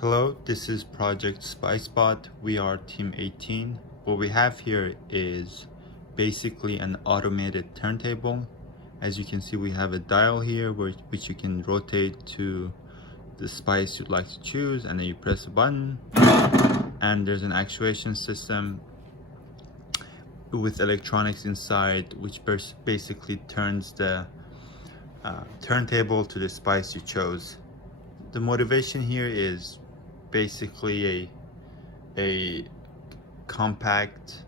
Hello, this is Project SpiceBot. We are Team 18. What we have here is basically an automated turntable. As you can see, we have a dial here which you can rotate to the spice you'd like to choose, and then you press a button. And there's an actuation system with electronics inside, which basically turns the turntable to the spice you chose. The motivation here is basically a compact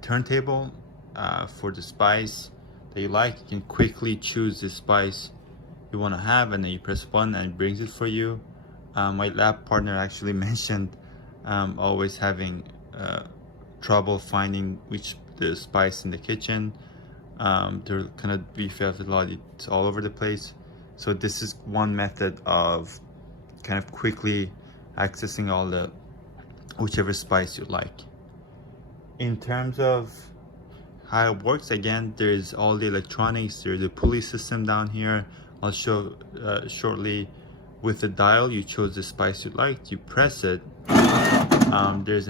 turntable for the spice that you like. You can quickly choose the spice you want to have, and then you press a button and it brings it for you. My lab partner actually mentioned always having trouble finding the spice in the kitchen. They're kind of beef a lot, it's all over the place. So this is one method of kind of quickly accessing all the whichever spice you like. In terms of how it works, again, there's all the electronics. There's a pulley system down here. I'll show shortly. With the dial, you chose the spice you liked, you press it. There's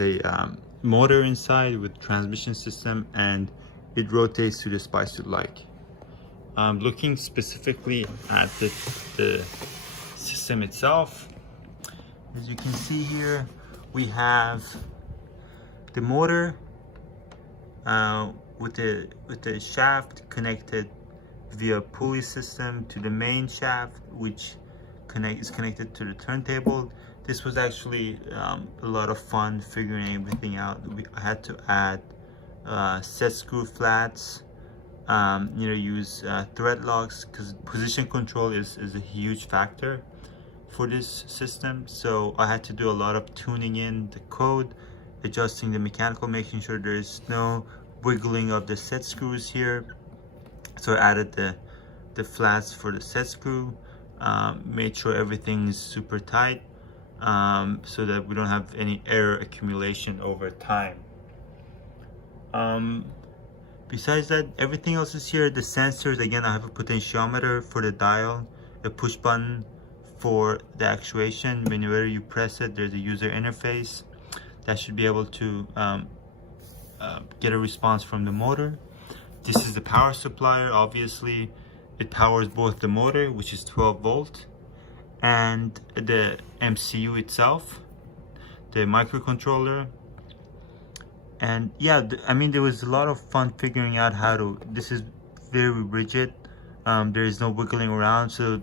a motor inside with transmission system, and it rotates to the spice you like. Looking specifically at the system itself, as you can see here, we have the motor with the shaft connected via pulley system to the main shaft, which is connected to the turntable. This was actually a lot of fun figuring everything out. I had to add set screw flats, use thread locks, because position control is a huge factor for this system. So I had to do a lot of tuning in the code, adjusting the mechanical, making sure there's no wiggling of the set screws here. So I added the flats for the set screw, made sure everything's super tight, so that we don't have any error accumulation over time. Besides that, everything else is here. The sensors, again, I have a potentiometer for the dial, a push button for the actuation. Whenever you press it, there's a user interface that should be able to get a response from the motor. This is the power supplier. Obviously, it powers both the motor, which is 12 volt, and the MCU itself, the microcontroller. And yeah, I mean, there was a lot of fun figuring out how to, this is very rigid. There is no wiggling around, so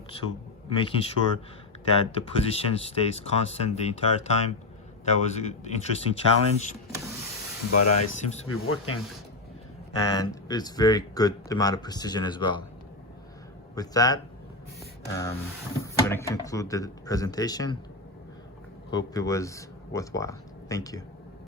making sure that the position stays constant the entire time. That was an interesting challenge, but it seems to be working, and it's very good amount of precision as well. With that, I'm going to conclude the presentation. Hope it was worthwhile. Thank you.